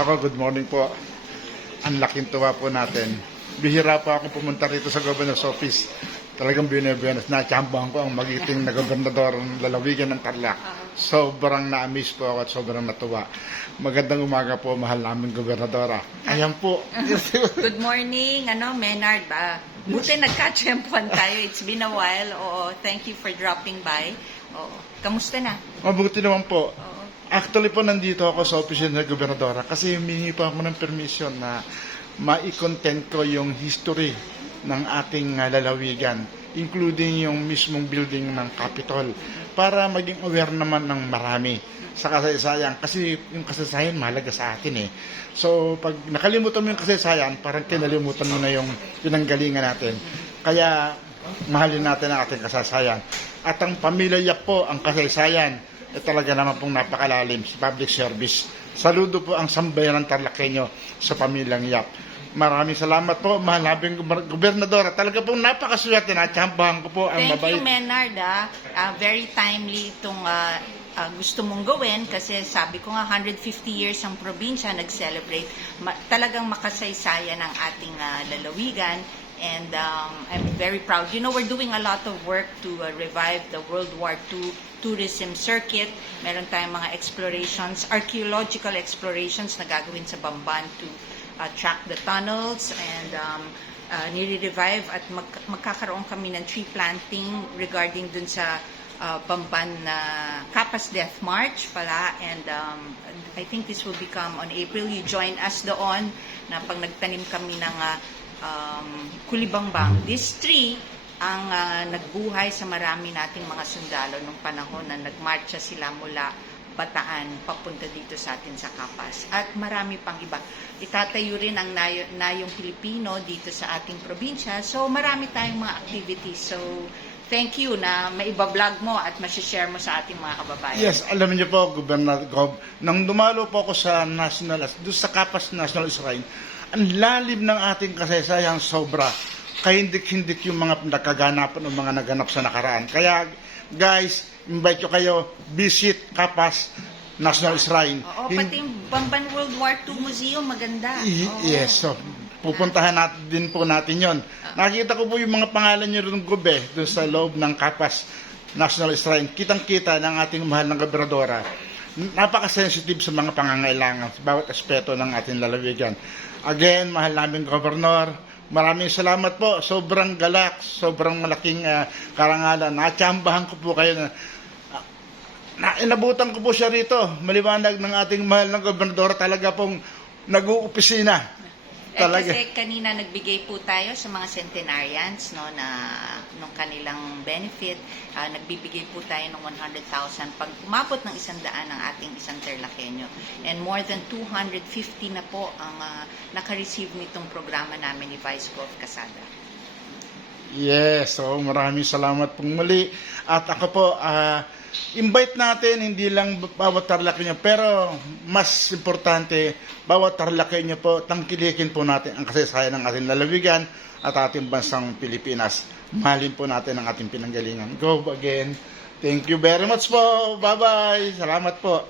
Ako, good morning po. Ang laking tuwa po natin. Bihira po ako pumunta rito sa Governor's Office. Talagang bine-buenos na tsambahan ko ang magiting na gobernador ng lalawigan ng Tarlac. Sobrang na-amaze po ako at sobrang natuwa. Magandang umaga po, mahal namin gobernadora. Ayan po. Good morning, Menard. Buti nagka-tsempuan tayo. It's been a while. Oo, thank you for dropping by. Oo. Kamusta na? Mabuti naman po. Oo. Actually po, nandito ako sa opisina ng gobernadora kasi humingi pa ako ng permission na ma-content ko yung history ng ating lalawigan, including yung mismong building ng Capitol, para maging aware naman ng marami sa kasaysayan. Kasi yung kasaysayan mahalaga sa atin eh. So, pag nakalimutan mo yung kasaysayan, parang kinalimutan mo na yung pinanggalingan natin. Kaya, mahalin natin ang ating kasaysayan. At ang pamilya Yap po, ang kasaysayan, talaga naman pong napakalalim sa public service. Saludo po ang sambayan ng Tarlaceño sa pamilyang Yap. Maraming salamat po, mahal namin gobernadora. Talaga pong napakaswerte na tsambahan ko po ang mabait. Thank you, Menard. Very timely itong gusto mong gawin kasi sabi ko nga 150 years ang probinsya nag-celebrate. Talagang makasaysayan ang ating lalawigan. And I'm very proud. You know, we're doing a lot of work to revive the World War II tourism circuit. Meron tayong mga explorations, archaeological explorations na gagawin sa Bamban to track the tunnels and nire-revive at magkakaroon kami ng tree planting regarding dun sa Bamban na Kapas Death March pala, and I think this will become on April. You join us doon na pag nagtanim kami ng kulibangbang. This tree ang nagbuhay sa marami nating mga sundalo nung panahon na nagmarcha sila mula Bataan papunta dito sa atin sa Kapas. At marami pang iba. Itatayo rin ang Nayong Pilipino dito sa ating probinsya. So marami tayong mga activities. So thank you na maiba-vlog mo at masishare mo sa ating mga kababayan. Yes, alam niyo po, Governor Gob, nang dumalo po ako sa doon sa Kapas National Shrine, ang lalim ng ating kasaysayan sobra. Kahindik-hindik yung mga nakaganapan o mga naganap sa nakaraan. Kaya, guys, invite ko kayo, visit Kapas National Shrine. Oo, pati yung Bamban World War II Museum, maganda. Yes, so, pupuntahan natin din po natin yon. Nakita ko po yung mga pangalan nyo rin Gobe, doon sa loob ng Kapas National Shrine. Kitang-kita ng ating mahal ng gobernadora. Napaka-sensitive sa mga pangangailangan, sa bawat aspeto ng ating lalawigan. Again, mahal namin Gobernador, maraming salamat po. Sobrang galak, sobrang malaking karangalan. Natsambahan ko po kayo na inabutan ko po siya rito. Maliwanag ng ating mahal ng Gobernador, talaga pong nag-uupisina. Talaga. Kasi kanina nagbigay po tayo sa mga centenarians no, na nung kanilang benefit. Nagbibigay po tayo ng 100,000 pag umabot ng 100 ang ating isang Tarlaceño. And more than 250 na po ang naka-receive nitong programa namin ni Vice Gov Casada. Yes, so maraming salamat pong muli. At ako po, invite natin hindi lang bawat Tarlaceño, pero mas importante, bawat Tarlaceño po, tangkilikin po natin ang kasaysayan ng ating lalawigan at ating bansang Pilipinas. Mahalin po natin ang ating pinanggalingan. Go again. Thank you very much po. Bye-bye. Salamat po.